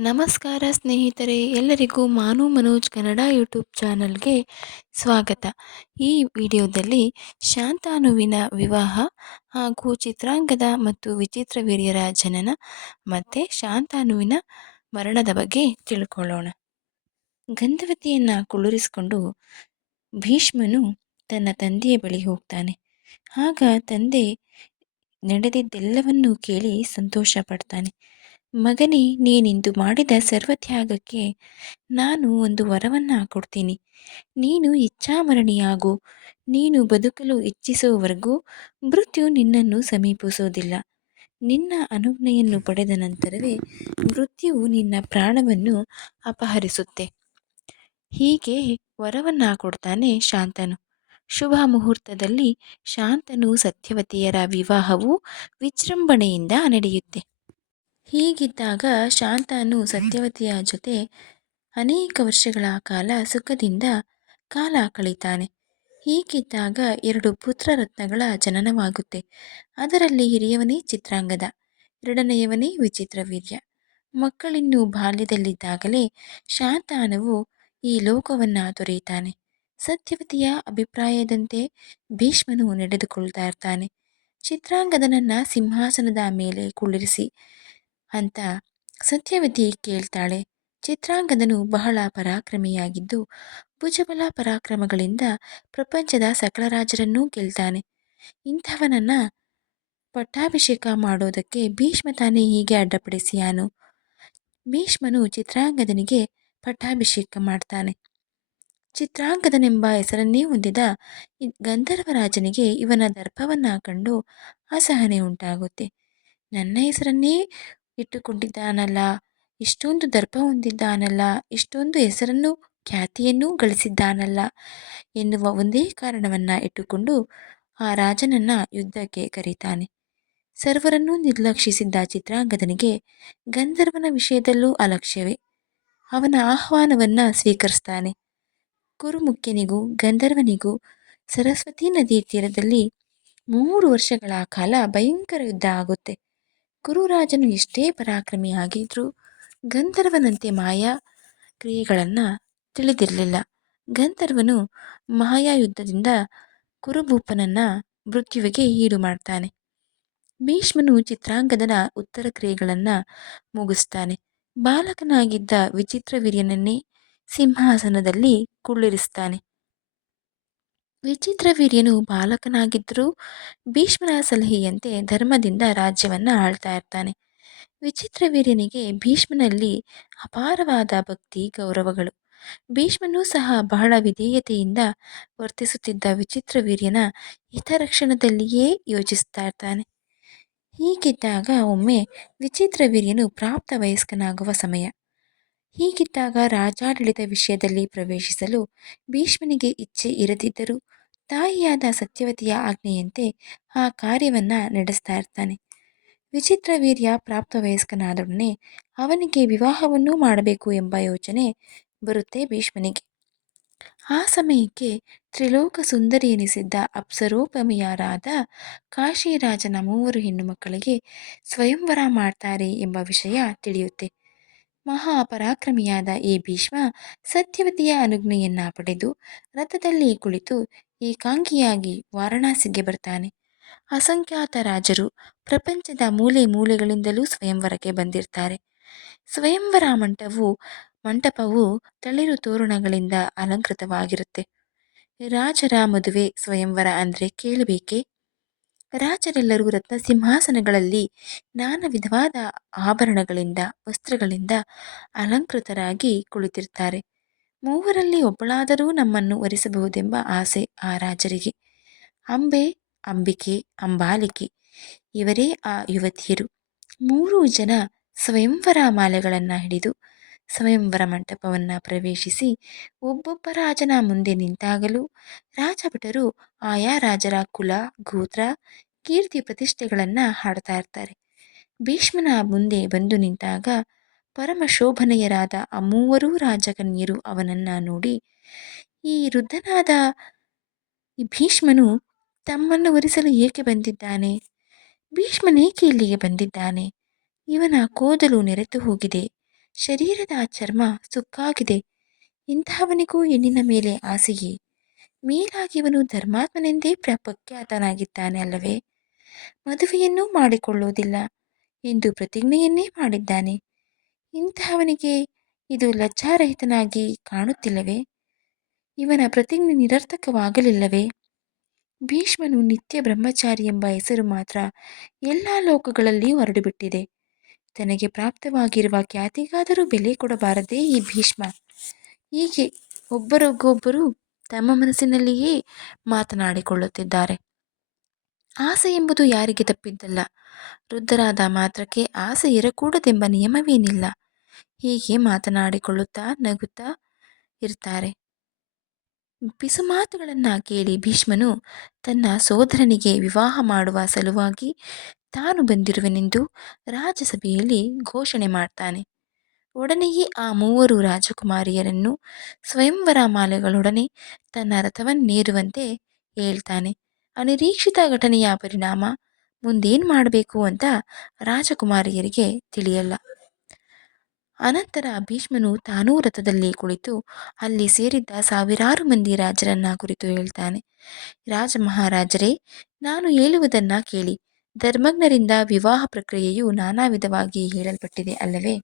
ನಮಸ್ಕಾರ ಸ್ನೇಹಿತರೆ, ಎಲ್ಲರಿಗೂ ಮಾನು ಮನೋಜ್ ಕನ್ನಡ ಯೂಟ್ಯೂಬ್ ಚಾನಲ್ಗೆ ಸ್ವಾಗತ. ಈ ವಿಡಿಯೋದಲ್ಲಿ ಶಾಂತಾನುವಿನ ವಿವಾಹ ಹಾಗೂ ಚಿತ್ರಾಂಗದ ಮತ್ತು ವಿಚಿತ್ರ ವೀರ್ಯರ ಜನನ ಮತ್ತು ಶಾಂತಾನುವಿನ ಮರಣದ ಬಗ್ಗೆ ತಿಳ್ಕೊಳ್ಳೋಣ. ಗಂಧವತಿಯನ್ನು ಕುಳುರಿಸಿಕೊಂಡು ಭೀಷ್ಮನು ತನ್ನ ತಂದೆಯ ಬಳಿ ಹೋಗ್ತಾನೆ. ಆಗ ತಂದೆ ನಡೆದಿದ್ದೆಲ್ಲವನ್ನೂ ಕೇಳಿ ಸಂತೋಷ ಪಡ್ತಾನೆ ಮಗನೇ, ನೀನಿಂದು ಮಾಡಿದ ಸರ್ವತ್ಯಾಗಕ್ಕೆ ನಾನು ಒಂದು ವರವನ್ನು ಕೊಡ್ತೀನಿ. ನೀನು ಇಚ್ಛಾಮರಣಿಯಾಗು. ನೀನು ಬದುಕಲು ಇಚ್ಛಿಸುವವರೆಗೂ ಮೃತ್ಯು ನಿನ್ನನ್ನು ಸಮೀಪಿಸುವುದಿಲ್ಲ. ನಿನ್ನ ಅನುಜ್ಞೆಯನ್ನು ಪಡೆದ ನಂತರವೇ ಮೃತ್ಯುವು ನಿನ್ನ ಪ್ರಾಣವನ್ನು ಅಪಹರಿಸುತ್ತೆ. ಹೀಗೆ ವರವನ್ನು ಕೊಡ್ತಾನೆ ಶಾಂತನು. ಶುಭ ಮುಹೂರ್ತದಲ್ಲಿ ಶಾಂತನು ಸತ್ಯವತಿಯರ ವಿವಾಹವು ವಿಜೃಂಭಣೆಯಿಂದ ನಡೆಯುತ್ತೆ. ಹೀಗಿದ್ದಾಗ ಶಾಂತನು ಸತ್ಯವತಿಯ ಜೊತೆ ಅನೇಕ ವರ್ಷಗಳ ಕಾಲ ಸುಖದಿಂದ ಕಾಲ ಕಳೀತಾನೆ. ಹೀಗಿದ್ದಾಗ ಎರಡು ಪುತ್ರರತ್ನಗಳ ಜನನವಾಗುತ್ತೆ. ಅದರಲ್ಲಿ ಹಿರಿಯವನೇ ಚಿತ್ರಾಂಗದ, ಎರಡನೆಯವನೇ ವಿಚಿತ್ರವೀರ್ಯ. ಮಕ್ಕಳಿನ್ನೂ ಬಾಲ್ಯದಲ್ಲಿದ್ದಾಗಲೇ ಶಾಂತಾನವು ಈ ಲೋಕವನ್ನು ದೊರೆಯುತ್ತಾನೆ ಸತ್ಯವತಿಯ ಅಭಿಪ್ರಾಯದಂತೆ ಭೀಷ್ಮನು ನಡೆದುಕೊಳ್ತಾ ಇರ್ತಾನೆ. ಚಿತ್ರಾಂಗದನನ್ನ ಸಿಂಹಾಸನದ ಮೇಲೆ ಕುಳ್ಳಿರಿಸಿ ಅಂತ ಸತ್ಯವತಿ ಕೇಳ್ತಾಳೆ. ಚಿತ್ರಾಂಗದನು ಬಹಳ ಪರಾಕ್ರಮಿಯಾಗಿದ್ದು, ಭುಜಬಲ ಪರಾಕ್ರಮಗಳಿಂದ ಪ್ರಪಂಚದ ಸಕಲ ರಾಜರನ್ನೂ ಗೆಲ್ತಾನೆ. ಇಂಥವನನ್ನು ಪಟ್ಟಾಭಿಷೇಕ ಮಾಡೋದಕ್ಕೆ ಭೀಷ್ಮ ತಾನೇ ಹೀಗೆ ಅಡ್ಡಪಡಿಸಿಯಾನು ಭೀಷ್ಮನು ಚಿತ್ರಾಂಗದನಿಗೆ ಪಟ್ಟಾಭಿಷೇಕ ಮಾಡ್ತಾನೆ. ಚಿತ್ರಾಂಗದನೆಂಬ ಹೆಸರನ್ನೇ ಹೊಂದಿದ ಗಂಧರ್ವರಾಜನಿಗೆ ಇವನ ದರ್ಪವನ್ನ ಕಂಡು ಅಸಹನೆ ಉಂಟಾಗುತ್ತೆ. ನನ್ನ ಹೆಸರನ್ನೇ ಇಟ್ಟುಕೊಂಡಿದ್ದಾನಲ್ಲ, ಇಷ್ಟೊಂದು ದರ್ಪ ಹೊಂದಿದ್ದಾನಲ್ಲ, ಇಷ್ಟೊಂದು ಹೆಸರನ್ನು, ಖ್ಯಾತಿಯನ್ನೂ ಗಳಿಸಿದ್ದಾನಲ್ಲ ಎನ್ನುವ ಒಂದೇ ಕಾರಣವನ್ನು ಇಟ್ಟುಕೊಂಡು ಆ ರಾಜನನ್ನ ಯುದ್ಧಕ್ಕೆ ಕರೀತಾನೆ. ಸರ್ವರನ್ನೂ ನಿರ್ಲಕ್ಷಿಸಿದ್ದ ಚಿತ್ರಾಂಗದನಿಗೆ ಗಂಧರ್ವನ ವಿಷಯದಲ್ಲೂ ಅಲಕ್ಷ್ಯವೇ. ಅವನ ಆಹ್ವಾನವನ್ನು ಸ್ವೀಕರಿಸ್ತಾನೆ. ಕುರುಮುಖ್ಯನಿಗೂ, ಗಂಧರ್ವನಿಗೂ ಸರಸ್ವತಿ ನದಿ ತೀರದಲ್ಲಿ ಮೂರು ವರ್ಷಗಳ ಕಾಲ ಭಯಂಕರ ಯುದ್ಧ ಆಗುತ್ತೆ. ಗುರುರಾಜನು ಎಷ್ಟೇ ಪರಾಕ್ರಮಿಯಾಗಿದ್ದರೂ ಗಂಧರ್ವನಂತೆ ಮಾಯಾ ಕ್ರಿಯೆಗಳನ್ನು ತಿಳಿದಿರಲಿಲ್ಲ. ಗಂಧರ್ವನು ಮಾಯಾ ಯುದ್ಧದಿಂದ ಕುರುಭೂಪನನ್ನು ಮೃತ್ಯುವಿಗೆ ಈಡು ಮಾಡ್ತಾನೆ. ಭೀಷ್ಮನು ಚಿತ್ರಾಂಗದನ ಉತ್ತರ ಕ್ರಿಯೆಗಳನ್ನು ಮುಗಿಸ್ತಾನೆ. ಬಾಲಕನಾಗಿದ್ದ ವಿಚಿತ್ರ ವೀರ್ಯನನ್ನೇ ಸಿಂಹಾಸನದಲ್ಲಿ ಕುಳ್ಳಿರಿಸ್ತಾನೆ. ವಿಚಿತ್ರವೀರ್ಯನು ಬಾಲಕನಾಗಿದ್ದರೂ ಭೀಷ್ಮನ ಸಲಹೆಯಂತೆ ಧರ್ಮದಿಂದ ರಾಜ್ಯವನ್ನು ಆಳ್ತಾ ಇರ್ತಾನೆ. ವಿಚಿತ್ರವೀರ್ಯನಿಗೆ ಭೀಷ್ಮನಲ್ಲಿ ಅಪಾರವಾದ ಭಕ್ತಿ, ಗೌರವಗಳು. ಭೀಷ್ಮನೂ ಸಹ ಬಹಳ ವಿಧೇಯತೆಯಿಂದ ವರ್ತಿಸುತ್ತಿದ್ದ ವಿಚಿತ್ರವೀರ್ಯನ ಹಿತರಕ್ಷಣದಲ್ಲಿಯೇ ಯೋಚಿಸ್ತಾ ಇರ್ತಾನೆ. ಹೀಗಿದ್ದಾಗ ಒಮ್ಮೆ ವಿಚಿತ್ರವೀರ್ಯನು ಪ್ರಾಪ್ತ ವಯಸ್ಕನಾಗುವ ಸಮಯ. ಹೀಗಿದ್ದಾಗ ರಾಜಾಡಳಿತ ವಿಷಯದಲ್ಲಿ ಪ್ರವೇಶಿಸಲು ಭೀಷ್ಮನಿಗೆ ಇಚ್ಛೆ ಇರದಿದ್ದರೂ ತಾಯಿಯಾದ ಸತ್ಯವತಿಯ ಆಜ್ಞೆಯಂತೆ ಆ ಕಾರ್ಯವನ್ನು ನಡೆಸ್ತಾ ಇರ್ತಾನೆ. ವಿಚಿತ್ರ ವೀರ್ಯ ಪ್ರಾಪ್ತ ವಯಸ್ಕನಾದೊಡನೆ ಅವನಿಗೆ ವಿವಾಹವನ್ನೂ ಮಾಡಬೇಕು ಎಂಬ ಯೋಚನೆ ಬರುತ್ತೆ ಭೀಷ್ಮನಿಗೆ. ಆ ಸಮಯಕ್ಕೆ ತ್ರಿಲೋಕ ಸುಂದರಿ ಎನಿಸಿದ್ದ ಅಪ್ಸರೋಪಮಿಯರಾದ ಕಾಶಿರಾಜನ ಮೂವರು ಹೆಣ್ಣು ಮಕ್ಕಳಿಗೆ ಸ್ವಯಂವರ ಮಾಡ್ತಾರೆ ಎಂಬ ವಿಷಯ ತಿಳಿಯುತ್ತೆ. ಮಹಾಪರಾಕ್ರಮಿಯಾದ ಈ ಭೀಷ್ಮ ಸತ್ಯವತಿಯ ಅನುಜ್ಞೆಯನ್ನ ಪಡೆದು ರಥದಲ್ಲಿ ಕುಳಿತು ಏಕಾಂಗಿಯಾಗಿ ವಾರಣಾಸಿಗೆ ಬರ್ತಾನೆ. ಅಸಂಖ್ಯಾತ ರಾಜರು ಪ್ರಪಂಚದ ಮೂಲೆ ಮೂಲೆಗಳಿಂದಲೂ ಸ್ವಯಂವರಕ್ಕೆ ಬಂದಿರ್ತಾರೆ. ಸ್ವಯಂವರ ಮಂಟಪವು ಮಂಟಪವು ತಳಿರು ತೋರಣಗಳಿಂದ ಅಲಂಕೃತವಾಗಿರುತ್ತೆ. ರಾಜರ ಮದುವೆ ಸ್ವಯಂವರ ಅಂದರೆ ಕೇಳಬೇಕೆ? ರಾಜರೆಲ್ಲರೂ ರತ್ನ ಸಿಂಹಾಸನಗಳಲ್ಲಿ ನಾನಾ ವಿಧವಾದ ಆಭರಣಗಳಿಂದ, ವಸ್ತ್ರಗಳಿಂದ ಅಲಂಕೃತರಾಗಿ ಕುಳಿತಿರ್ತಾರೆ. ಮೂವರಲ್ಲಿ ಒಬ್ಬಳಾದರೂ ನಮ್ಮನ್ನು ಒರೆಸಬಹುದೆಂಬ ಆಸೆ ಆ ರಾಜರಿಗೆ. ಅಂಬೆ, ಅಂಬಿಕೆ, ಅಂಬಾಲಿಕೆ, ಇವರೇ ಆ ಯುವತಿಯರು. ಮೂರು ಜನ ಸ್ವಯಂವರ ಮಾಲೆಗಳನ್ನು ಹಿಡಿದು ಸ್ವಯಂವರ ಮಂಟಪವನ್ನು ಪ್ರವೇಶಿಸಿ ಒಬ್ಬೊಬ್ಬ ರಾಜನ ಮುಂದೆ ನಿಂತಾಗಲೂ ರಾಜಭಟರು ಆಯಾ ರಾಜರ ಕುಲ, ಗೋತ್ರ, ಕೀರ್ತಿ ಪ್ರತಿಷ್ಠೆಗಳನ್ನು ಹಾಡ್ತಾ ಇರ್ತಾರೆ. ಭೀಷ್ಮನ ಮುಂದೆ ಬಂದು ನಿಂತಾಗ ಪರಮ ಶೋಭನೆಯರಾದ ಆ ಮೂವರೂ ರಾಜಕನ್ಯರು ಅವನನ್ನು ನೋಡಿ ಈ ವೃದ್ಧನಾದ ಈ ಭೀಷ್ಮನು ತಮ್ಮನ್ನು ಒರಿಸಲು ಏಕೆ ಬಂದಿದ್ದಾನೆ? ಭೀಷ್ಮನೇಕೆ ಇಲ್ಲಿಗೆ ಬಂದಿದ್ದಾನೆ? ಇವನ ಕೂದಲು ನೆರೆತು ಹೋಗಿದೆ. ಶರೀರದ ಚರ್ಮ ಸುಕ್ಕಾಗಿದೆ. ಇಂಥವನಿಗೂ ಹೆಣ್ಣಿನ ಮೇಲೆ ಆಸೆಯೇ? ಮೇಲಾಗಿ ಇವನು ಧರ್ಮಾತ್ಮನೆಂದೇ ಪ್ರ ಪ್ರಖ್ಯಾತನಾಗಿದ್ದಾನೆ ಅಲ್ಲವೇ? ಮದುವೆಯನ್ನೂ ಮಾಡಿಕೊಳ್ಳುವುದಿಲ್ಲ ಎಂದು ಪ್ರತಿಜ್ಞೆಯನ್ನೇ ಮಾಡಿದ್ದಾನೆ. ಇಂತಹವನಿಗೆ ಇದು ಲಜ್ಜಾರಹಿತನಾಗಿ ಕಾಣುತ್ತಿಲ್ಲವೇ? ಇವನ ಪ್ರತಿಜ್ಞೆ ನಿರರ್ಥಕವಾಗಲಿಲ್ಲವೇ? ಭೀಷ್ಮನು ನಿತ್ಯ ಬ್ರಹ್ಮಚಾರಿ ಎಂಬ ಹೆಸರು ಮಾತ್ರ ಎಲ್ಲ ಲೋಕಗಳಲ್ಲಿಯೂ ಹರಡಿಬಿಟ್ಟಿದೆ. ತನಗೆ ಪ್ರಾಪ್ತವಾಗಿರುವ ಖ್ಯಾತಿಗಾದರೂ ಬೆಲೆ ಕೊಡಬಾರದೇ ಈ ಭೀಷ್ಮ. ಹೀಗೆ ಒಬ್ಬರಿಗೊಬ್ಬರು ತಮ್ಮ ಮನಸ್ಸಿನಲ್ಲಿಯೇ ಮಾತನಾಡಿಕೊಳ್ಳುತ್ತಿದ್ದಾರೆ. ಆಸೆ ಎಂಬುದು ಯಾರಿಗೆ ತಪ್ಪಿದ್ದಲ್ಲ. ವೃದ್ಧರಾದ ಮಾತ್ರಕ್ಕೆ ಆಸೆ ಇರಕೂಡದೆಂಬ ನಿಯಮವೇನಿಲ್ಲ. ಹೀಗೆ ಮಾತನಾಡಿಕೊಳ್ಳುತ್ತಾ ನಗುತ್ತಾ ಇರ್ತಾರೆ. ಬಿಸು ಮಾತುಗಳನ್ನು ಕೇಳಿ ಭೀಷ್ಮನು ತನ್ನ ಸೋದರನಿಗೆ ವಿವಾಹ ಮಾಡುವ ಸಲುವಾಗಿ ತಾನು ಬಂದಿರುವನೆಂದು ರಾಜ್ಯಸಭೆಯಲ್ಲಿ ಘೋಷಣೆ ಮಾಡ್ತಾನೆ. ಒಡನೆಯೇ ಆ ಮೂವರು ರಾಜಕುಮಾರಿಯರನ್ನು ಸ್ವಯಂವರ ಮಾಲೆಗಳೊಡನೆ ತನ್ನ ರಥವನ್ನೇರುವಂತೆ ಹೇಳ್ತಾನೆ. ಅನಿರೀಕ್ಷಿತ ಘಟನೆಯ ಪರಿಣಾಮ ಮುಂದೇನು ಮಾಡಬೇಕು ಅಂತ ರಾಜಕುಮಾರಿಯರಿಗೆ ತಿಳಿಯಲ್ಲ. ಅನಂತರ ಭೀಷ್ಮನು ತಾನೂ ರಥದಲ್ಲಿ ಕುಳಿತು ಅಲ್ಲಿ ಸೇರಿದ್ದ ಸಾವಿರಾರು ಮಂದಿ ರಾಜರನ್ನ ಕುರಿತು ಹೇಳ್ತಾನೆ. ರಾಜ ಮಹಾರಾಜರೇ, ನಾನು ಹೇಳುವುದನ್ನ ಕೇಳಿ. ಧರ್ಮಜ್ಞರಿಂದ ವಿವಾಹ ಪ್ರಕ್ರಿಯೆಯು ನಾನಾ ವಿಧವಾಗಿ ಹೇಳಲ್ಪಟ್ಟಿದೆ ಅಲ್ಲವೇ?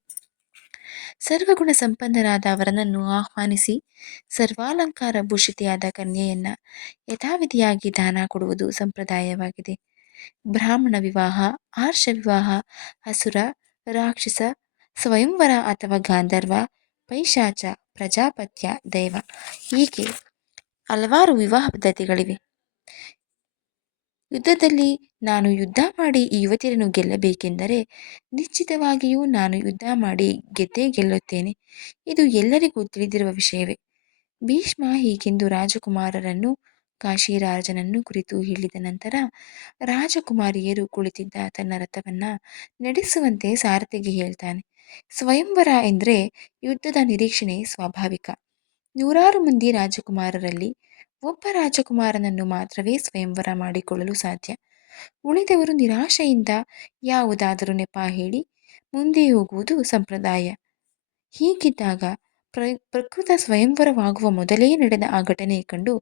ಸರ್ವಗುಣ ಸಂಪನ್ನರಾದ ವರನನ್ನು ಆಹ್ವಾನಿಸಿ ಸರ್ವಾಲಂಕಾರ ಭೂಷಿತೆಯಾದ ಕನ್ಯೆಯನ್ನು ಯಥಾವಿಧಿಯಾಗಿ ದಾನ ಕೊಡುವುದು ಸಂಪ್ರದಾಯವಾಗಿದೆ. ಬ್ರಾಹ್ಮಣ ವಿವಾಹ, ಆರ್ಷ ವಿವಾಹ ಹಸುರ ರಾಕ್ಷಸ, ಸ್ವಯಂವರ ಅಥವಾ ಗಾಂಧರ್ವ, ಪೈಶಾಚ, ಪ್ರಜಾಪತ್ಯ, ದೈವ ಹೀಗೆ ಹಲವಾರು ವಿವಾಹ ಪದ್ಧತಿಗಳಿವೆ. ಯುದ್ಧದಲ್ಲಿ ನಾನು ಯುದ್ಧ ಮಾಡಿ ಈ ಯುವತಿಯರನ್ನು ಗೆಲ್ಲಬೇಕೆಂದರೆ ನಿಶ್ಚಿತವಾಗಿಯೂ ನಾನು ಯುದ್ಧ ಮಾಡಿ ಗೆದ್ದೇ ಗೆಲ್ಲುತ್ತೇನೆ. ಇದು ಎಲ್ಲರಿಗೂ ತಿಳಿದಿರುವ ವಿಷಯವೇ. ಭೀಷ್ಮ ಹೀಗೆಂದು ರಾಜಕುಮಾರರನ್ನು, ಕಾಶಿರಾಜನನ್ನು ಕುರಿತು ಹೇಳಿದ ನಂತರ ರಾಜಕುಮಾರಿಯರು ಕುಳಿತಿದ್ದ ತನ್ನ ರಥವನ್ನ ನಡೆಸುವಂತೆ ಸಾರಥಿಗೆ ಹೇಳ್ತಾನೆ. ಸ್ವಯಂವರ ಎಂದರೆ ಯುದ್ಧದ ನಿರೀಕ್ಷಣೆ ಸ್ವಾಭಾವಿಕ. ನೂರಾರು ಮಂದಿ ರಾಜಕುಮಾರರಲ್ಲಿ ಒಬ್ಬ ರಾಜಕುಮಾರನನ್ನು ಮಾತ್ರವೇ ಸ್ವಯಂವರ ಮಾಡಿಕೊಳ್ಳಲು ಸಾಧ್ಯ. ಉಳಿದವರು ನಿರಾಶೆಯಿಂದ ಯಾವುದಾದರೂ ನೆಪ ಹೇಳಿ ಮುಂದೆ ಹೋಗುವುದು ಸಂಪ್ರದಾಯ. ಹೀಗಿದ್ದಾಗ ಪ್ರ ಪ್ರಕೃತ ಸ್ವಯಂವರವಾಗುವ ಮೊದಲೇ ನಡೆದ ಆ ಘಟನೆ ಕಂಡು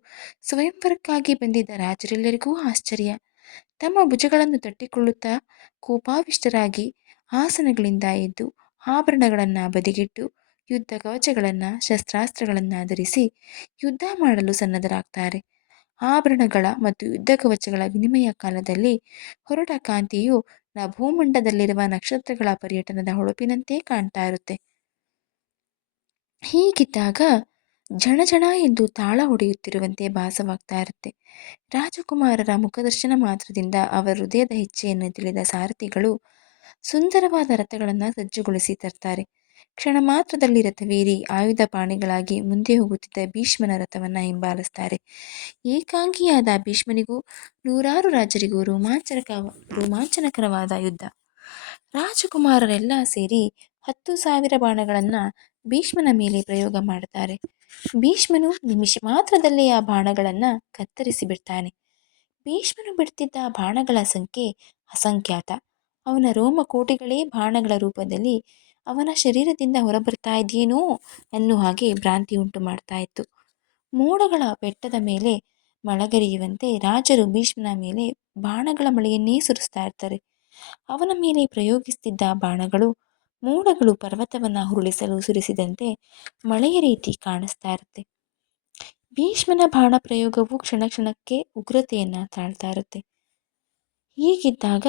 ಸ್ವಯಂವರಕ್ಕಾಗಿ ಬಂದಿದ್ದ ರಾಜರೆಲ್ಲರಿಗೂ ಆಶ್ಚರ್ಯ. ತಮ್ಮ ಭುಜಗಳನ್ನು ತಟ್ಟಿಕೊಳ್ಳುತ್ತಾ ಕೋಪಾವಿಷ್ಟರಾಗಿ ಆಸನಗಳಿಂದ ಎದ್ದು ಆಭರಣಗಳನ್ನು ಬದಿಗಿಟ್ಟು ಯುದ್ಧ ಕವಚಗಳನ್ನು ಶಸ್ತ್ರಾಸ್ತ್ರಗಳನ್ನು ಧರಿಸಿ ಯುದ್ಧ ಮಾಡಲು ಸನ್ನದ್ಧರಾಗ್ತಾರೆ. ಆಭರಣಗಳ ಮತ್ತು ಯುದ್ಧ ಕವಚಗಳ ವಿನಿಮಯ ಕಾಲದಲ್ಲಿ ಹೊರಟ ಕಾಂತಿಯು ಭೂಮಂಡದಲ್ಲಿರುವ ನಕ್ಷತ್ರಗಳ ಪರ್ಯಟನದ ಹೊಳಪಿನಂತೆ ಕಾಣ್ತಾ ಇರುತ್ತೆ. ಹೀಗಿದ್ದಾಗ ಜಣ ಎಂದು ತಾಳ ಹೊಡೆಯುತ್ತಿರುವಂತೆ ಭಾಸವಾಗ್ತಾ ಇರುತ್ತೆ. ರಾಜಕುಮಾರರ ಮುಖದರ್ಶನ ಮಾತ್ರದಿಂದ ಅವರ ಹೃದಯದ ಹೆಚ್ಚೆಯನ್ನು ತಿಳಿದ ಸಾರಥಿಗಳು ಸುಂದರವಾದ ರಥಗಳನ್ನು ಸಜ್ಜುಗೊಳಿಸಿ ತರ್ತಾರೆ. ಕ್ಷಣ ಮಾತ್ರದಲ್ಲಿ ರಥವೇರಿ ಆಯುಧ ಪಾಣಿಗಳಾಗಿ ಮುಂದೆ ಹೋಗುತ್ತಿದ್ದ ಭೀಷ್ಮನ ರಥವನ್ನು ಹಿಂಬಾಲಿಸ್ತಾರೆ. ಏಕಾಂಗಿಯಾದ ಭೀಷ್ಮನಿಗೂ ನೂರಾರು ರಾಜರಿಗೂ ರೋಮಾಂಚನಕ, ರೋಮಾಂಚನಕರವಾದ ಯುದ್ಧ. ರಾಜಕುಮಾರರೆಲ್ಲ ಸೇರಿ ಹತ್ತು ಸಾವಿರ ಬಾಣಗಳನ್ನು ಭೀಷ್ಮನ ಮೇಲೆ ಪ್ರಯೋಗ ಮಾಡುತ್ತಾರೆ ಭೀಷ್ಮನು ನಿಮಿಷ ಮಾತ್ರದಲ್ಲೇ ಆ ಬಾಣಗಳನ್ನು ಕತ್ತರಿಸಿ ಬಿಡ್ತಾನೆ ಭೀಷ್ಮನು ಬಿಡ್ತಿದ್ದ ಬಾಣಗಳ ಸಂಖ್ಯೆ ಅಸಂಖ್ಯಾತ. ಅವನ ರೋಮಕೋಟಿಗಳೇ ಬಾಣಗಳ ರೂಪದಲ್ಲಿ ಅವನ ಶರೀರದಿಂದ ಹೊರಬರ್ತಾ ಇದೆಯೇನೋ ಅನ್ನೋ ಹಾಗೆ ಭ್ರಾಂತಿ ಉಂಟು ಮಾಡ್ತಾ ಇತ್ತು. ಮೋಡಗಳ ಬೆಟ್ಟದ ಮೇಲೆ ಮಳಗರಿಯುವಂತೆ ರಾಜರು ಭೀಷ್ಮನ ಮೇಲೆ ಬಾಣಗಳ ಮಳೆಯನ್ನೇ ಸುರಿಸ್ತಾ ಇರ್ತಾರೆ. ಅವನ ಮೇಲೆ ಪ್ರಯೋಗಿಸ್ತಿದ್ದ ಬಾಣಗಳು ಮೋಡಗಳು ಪರ್ವತವನ್ನು ಹುರುಳಿಸಲು ಸುರಿಸಿದಂತೆ ಮಳೆಯ ರೀತಿ ಕಾಣಿಸ್ತಾ ಇರುತ್ತೆ. ಭೀಷ್ಮನ ಬಾಣ ಪ್ರಯೋಗವು ಕ್ಷಣ ಕ್ಷಣಕ್ಕೆ ಉಗ್ರತೆಯನ್ನು ತಾಳ್ತಾ ಇರುತ್ತೆ. ಹೀಗಿದ್ದಾಗ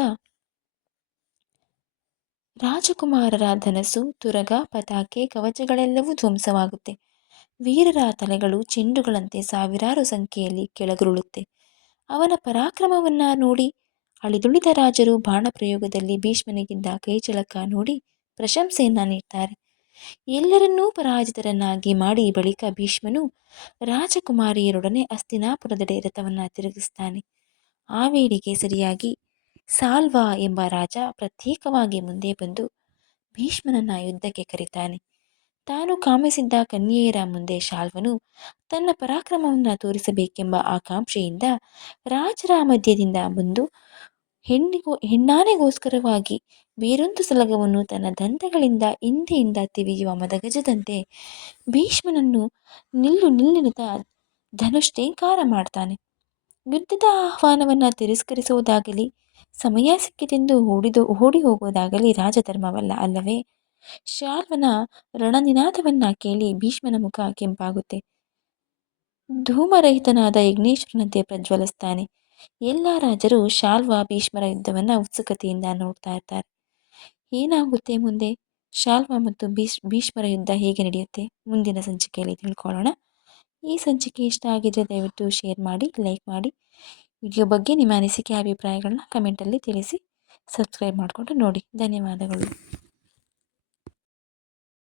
ರಾಜಕುಮಾರರ ಧನಸ್ಸು, ತುರಗ ಪತಾಕೆ ಕವಚಗಳೆಲ್ಲವೂ ಧ್ವಂಸವಾಗುತ್ತೆ. ವೀರರ ತಲೆಗಳು ಚೆಂಡುಗಳಂತೆ ಸಾವಿರಾರು ಸಂಖ್ಯೆಯಲ್ಲಿ ಕೆಳಗುರುಳುತ್ತೆ. ಅವನ ಪರಾಕ್ರಮವನ್ನ ನೋಡಿ, ಅಳಿದುಳಿದ ರಾಜರು ಬಾಣ ಪ್ರಯೋಗದಲ್ಲಿ ಭೀಷ್ಮನಿಗಿದ್ದ ಕೈಚಳಕ ನೋಡಿ ಪ್ರಶಂಸೆಯನ್ನ ನೀಡ್ತಾರೆ. ಎಲ್ಲರನ್ನೂ ಪರಾಜಿತರನ್ನಾಗಿ ಮಾಡಿ ಬಳಿಕ ಭೀಷ್ಮನು ರಾಜಕುಮಾರಿಯರೊಡನೆ ಅಸ್ತಿನಾಪುರದೆಡೆ ರಥವನ್ನ ತಿರುಗಿಸ್ತಾನೆ. ಆ ವೇಳೆಗೆ ಸರಿಯಾಗಿ ಸಾಲ್ವ ಎಂಬ ರಾಜ ಪ್ರತ್ಯೇಕವಾಗಿ ಮುಂದೆ ಬಂದು ಭೀಷ್ಮನನ್ನ ಯುದ್ಧಕ್ಕೆ ಕರೀತಾನೆ. ತಾನು ಕಾಮಿಸಿದ್ದ ಕನ್ಯೆಯರ ಮುಂದೆ ಶಾಲ್ವನು ತನ್ನ ಪರಾಕ್ರಮವನ್ನು ತೋರಿಸಬೇಕೆಂಬ ಆಕಾಂಕ್ಷೆಯಿಂದ ರಾಜರ ಮಧ್ಯದಿಂದ ಬಂದು ಹೆಣ್ಣಿಗೋ, ಹೆಣ್ಣಾನೆಗೋಸ್ಕರವಾಗಿ ಬೇರೊಂದು ಸಲಗವನ್ನು ತನ್ನ ದಂತಗಳಿಂದ ಹಿಂದೆಯಿಂದ ತಿವಿಯುವ ಮದಗಜದಂತೆ ಭೀಷ್ಮನನ್ನು ನಿಲ್ಲು ನಿಲ್ಲಿನತ ಧನುಷ್ಟೇಂಕಾರ ಮಾಡ್ತಾನೆ. ಯುದ್ಧದ ಆಹ್ವಾನವನ್ನು ತಿರಸ್ಕರಿಸುವುದಾಗಲಿ ಸಮಯ ಸಿಕ್ಕಿತೆಂದು ಓಡಿದು ಓಡಿ ಹೋಗೋದಾಗಲಿ ರಾಜಧರ್ಮವಲ್ಲ ಅಲ್ಲವೇ? ಶಾಲ್ವನ ರಣನಿನಾದವನ್ನ ಕೇಳಿ ಭೀಷ್ಮನ ಮುಖ ಕೆಂಪಾಗುತ್ತೆ. ಧೂಮರಹಿತನಾದ ಯಜ್ಞೇಶ್ವರನಂತೆ ಪ್ರಜ್ವಲಿಸ್ತಾನೆ. ಎಲ್ಲ ರಾಜರು ಶಾಲ್ವ, ಭೀಷ್ಮರ ಯುದ್ಧವನ್ನ ಉತ್ಸುಕತೆಯಿಂದ ನೋಡ್ತಾ ಇರ್ತಾರೆ. ಏನಾಗುತ್ತೆ ಮುಂದೆ? ಶಾಲ್ವ ಮತ್ತು ಭೀಷ್, ಭೀಷ್ಮರ ಯುದ್ಧ ಹೇಗೆ ನಡೆಯುತ್ತೆ? ಮುಂದಿನ ಸಂಚಿಕೆಯಲ್ಲಿ ತಿಳ್ಕೊಳ್ಳೋಣ. ಈ ಸಂಚಿಕೆ ಇಷ್ಟ ಆಗಿದ್ರೆ ದಯವಿಟ್ಟು ಶೇರ್ ಮಾಡಿ, ಲೈಕ್ ಮಾಡಿ. ವಿಡಿಯೋ ಬಗ್ಗೆ ನಿಮ್ಮ ಅನಿಸಿಕೆ ಅಭಿಪ್ರಾಯಗಳನ್ನ ಕಮೆಂಟಲ್ಲಿ ತಿಳಿಸಿ ಸಬ್ಸ್ಕ್ರೈಬ್ ಮಾಡಿಕೊಂಡು ನೋಡಿ. ಧನ್ಯವಾದಗಳು.